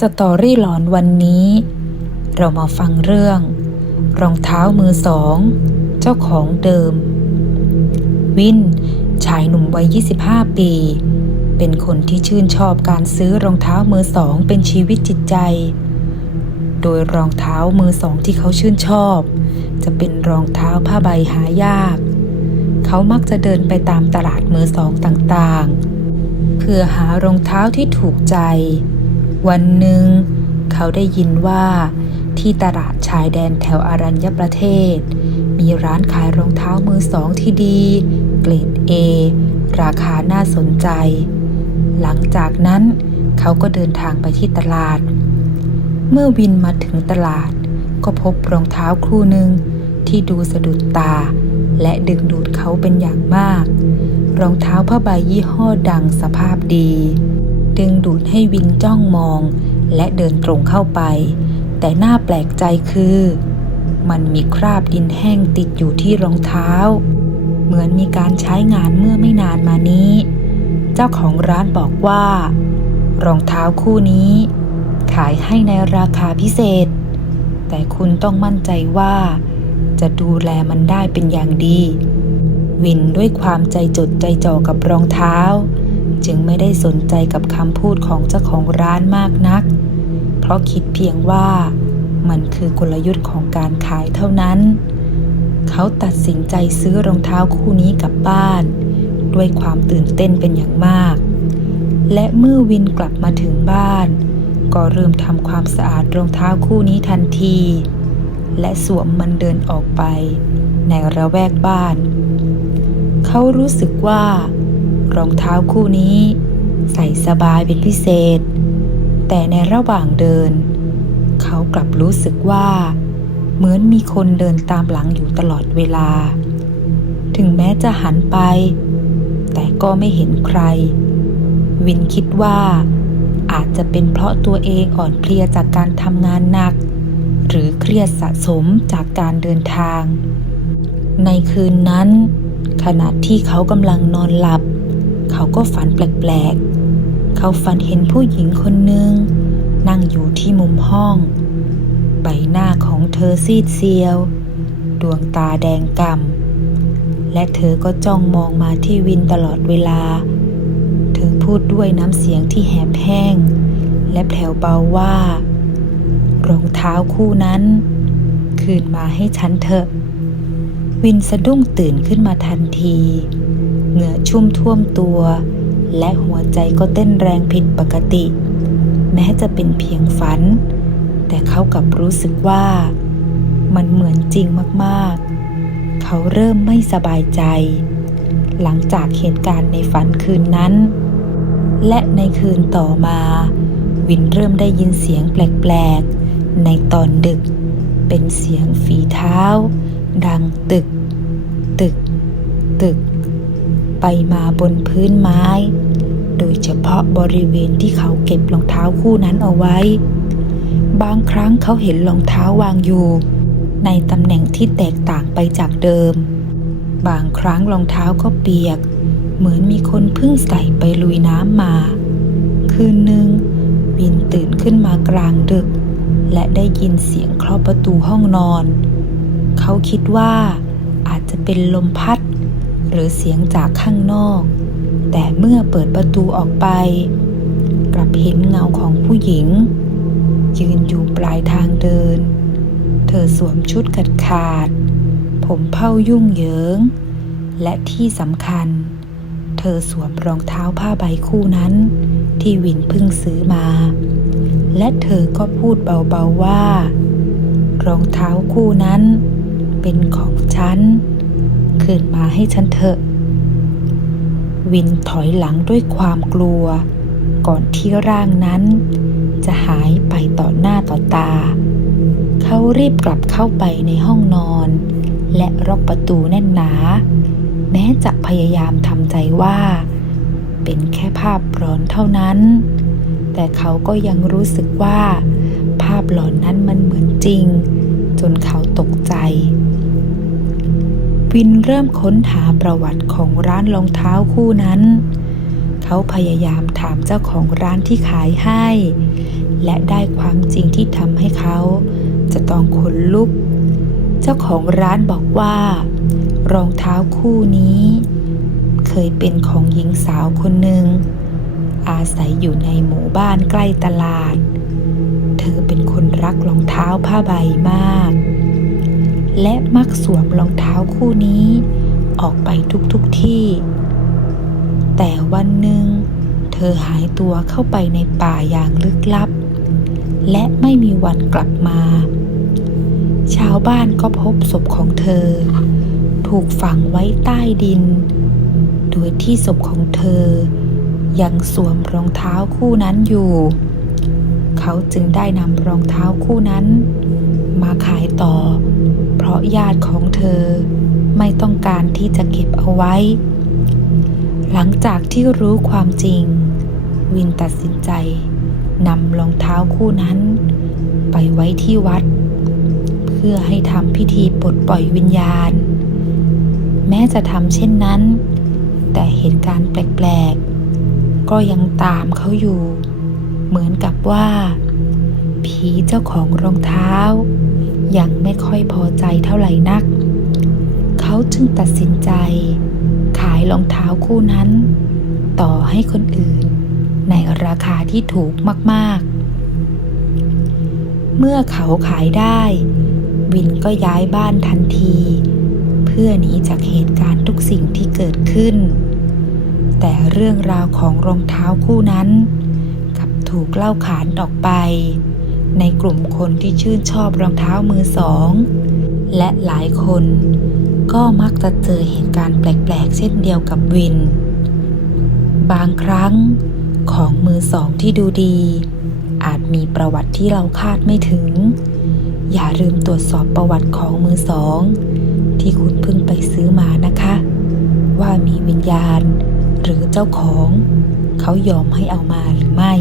สตอรี่หลอนวันนี้ เรามาฟังเรื่อง รองเท้ามือสอง เจ้าของเดิม วิน ชายหนุ่มวัย 25 ปี เป็นคนที่ชื่นชอบการซื้อรองเท้ามือสองเป็นชีวิตจิตใจ โดยรองเท้ามือสองที่เขาชื่นชอบ จะเป็นรองเท้าผ้าใบหายาก เขามักจะเดินไปตามตลาดมือสองต่างๆ เพื่อหารองเท้าที่ถูกใจ วันหนึ่ง เขาได้ยินว่าที่ตลาดชายแดนแถวอารัญญประเทศ มีร้านขายรองเท้ามือสองที่ดี เกรด A ราคาน่าสนใจ หลังจากนั้นเขาก็เดินทางไปที่ตลาด เมื่อวินมาถึงตลาด ก็พบรองเท้าคู่หนึ่งที่ดูสะดุดตา และดึงดูดเขาเป็นอย่างมาก รองเท้าผ้าใบยี่ห้อดังสภาพดี ดึงดูดให้วินจ้องมอง และเดินตรงเข้าไป แต่หน่าแปลกใจคือ มันมีคราบดินแห้งติดอยู่ที่รองเท้า เหมือนมีการใช้งานเมื่อไม่นานมานี้ เจ้าของร้านบอกว่า รองเท้าคู่นี้ ขายให้ในราคาพิเศษ แต่คุณต้องมั่นใจว่า จะดูแลมันได้เป็นอย่างดี วินด้วยความใจจดใจจ่อกับรองเท้า จึงไม่ได้สนใจกับคำพูดของเจ้าของร้านมากนัก เพราะคิดเพียงว่ามันคือกลยุทธ์ของการขายเท่านั้น เขาตัดสินใจซื้อรองเท้าคู่นี้กลับบ้าน ด้วยความตื่นเต้นเป็นอย่างมาก และเมื่อวินกลับมาถึงบ้าน ก็เริ่มทำความสะอาดรองเท้าคู่นี้ทันที และสวมมันเดินออกไป ในระแวกบ้าน เขารู้สึกว่า รองเท้าคู่นี้ ใส่สบายเป็นพิเศษ แต่ในระหว่างเดิน เขากลับรู้สึกว่า เหมือนมีคนเดินตามหลังอยู่ตลอดเวลา ถึงแม้จะหันไป แต่ก็ไม่เห็นใคร วินคิดว่า อาจจะเป็นเพราะตัวเองอ่อนเพลียจากการทำงานหนัก หรือเครียดสะสมจากการเดินทาง ในคืนนั้นขณะที่เขากำลังนอนหลับ เขาก็ฝันแปลกๆ เขาฝันเห็นผู้หญิงคนหนึ่งนั่งอยู่ที่มุมห้อง ใบหน้าของเธอซีดเซียว ดวงตาแดงกำ่ำและเธอก็จ้องมองมาที่วินตลอดเวลา เธอพูดด้วยน้ำเสียงที่แหบแห้ง และแผ่วเบาว่า รองเท้าคู่นั้น คืนมาให้ฉันเถอะ วินสะดุ้งตื่นขึ้นมาทันที เหงื่อชุ่มท่วมตัว และหัวใจก็เต้นแรงผิดปกติ แม้จะเป็นเพียงฝัน แต่เขากับรู้สึกว่า มันเหมือนจริงมากๆ เขาเริ่มไม่สบายใจ หลังจากเหตุการณ์ในฝันคืนนั้น และในคืนต่อมา วินเริ่มได้ยินเสียงแปลกๆ ในตอนดึก เป็นเสียงฝีเท้า ดังตึก ตึก ตึก ไปมาบนพื้นไม้ โดยเฉพาะบริเวณที่เขาเก็บรองเท้าคู่นั้นเอาไว้ บางครั้งเขาเห็นรองเท้าวางอยู่ ในตำแหน่งที่แตกต่างไปจากเดิม บางครั้งรองเท้าก็เปียก เหมือนมีคนเพิ่งใส่ไปลุยน้ำมา คืนหนึ่งวินตื่นขึ้นมากลางดึก และได้ยินเสียงเคาะประตูห้องนอน เขาคิดว่าอาจจะเป็นลมพัด หรือเสียงจากข้างนอก แต่เมื่อเปิดประตูออกไป กลับเห็นเงาของผู้หญิง ยืนอยู่ปลายทางเดิน เธอสวมชุดกัดขาด ผมเผ้ายุ่งเหยิง และที่สำคัญ เธอสวมรองเท้าผ้าใบคู่นั้น ที่วินเพิ่งซื้อมา และเธอก็พูดเบาๆว่า รองเท้าคู่นั้นเป็นของฉัน คืนมาให้ฉันเถอะ วินถอยหลังด้วยความกลัว ก่อนที่ร่างนั้น จะหายไปต่อหน้าต่อตา เขารีบกลับเข้าไปในห้องนอน และล็อกประตูแน่นหนา แม้จะพยายามทำใจว่า เป็นแค่ภาพหลอนเท่านั้น แต่เขาก็ยังรู้สึกว่า ภาพหลอนนั้นมันเหมือนจริง จนเขาตกใจ วินเริ่มค้นหาประวัติของร้านรองเท้าคู่นั้น เขาพยายามถามเจ้าของร้านที่ขายให้ และได้ความจริงที่ทำให้เขา จะต้องขนลุก เจ้าของร้านบอกว่า รองเท้าคู่นี้ เคยเป็นของหญิงสาวคนหนึ่ง อาศัยอยู่ในหมู่บ้านใกล้ตลาด เธอเป็นคนรักรองเท้าผ้าใบมาก และมักสวมรองเท้าคู่นี้ ออกไปทุกๆทที่ แต่วันหนึ่ง เธอหายตัวเข้าไปในป่าอย่างลึกลับ และไม่มีวันกลับมา ชาวบ้านก็พบศพของเธอ ถูกฝังไว้ใต้ดิน โดยที่ศพของเธอ ยังสวมรองเท้าคู่นั้นอยู่ เขาจึงได้นำรองเท้าคู่นั้น มาขายต่อ เพราะญาติของเธอไม่ต้องการที่จะเก็บเอาไว้ หลังจากที่รู้ความจริง วินตัดสินใจนำรองเท้าคู่นั้น ไปไว้ที่วัด เพื่อให้ทำพิธีปลดปล่อยวิญญาณ แม้จะทำเช่นนั้น แต่เหตุการณ์แปลกๆ ก็ยังตามเขาอยู่ เหมือนกับว่า ผีเจ้าของรองเท้า ยังไม่ค่อยพอใจเท่าไหร่นัก เขาจึงตัดสินใจ ขายรองเท้าคู่นั้น ต่อให้คนอื่น ในราคาที่ถูกมากๆ เมื่อเขาขายได้ วินก็ย้ายบ้านทันที เพื่อหนีจากเหตุการณ์ทุกสิ่งที่เกิดขึ้น แต่เรื่องราวของรองเท้าคู่นั้นกลับถูกเล่าขานออกไป ในกลุ่มคนที่ชื่นชอบรองเท้ามือสอง และหลายคนก็มักจะเจอเหตุการณ์แปลกๆ เช่นเดียวกับวิน บางครั้งของมือสองที่ดูดี อาจมีประวัติที่เราคาดไม่ถึง อย่าลืมตรวจสอบประวัติของมือสอง ที่คุณเพิ่งไปซื้อมานะคะ ว่ามีวิญญาณ หรือเจ้าของ เขายอมให้เอามาหรือไม่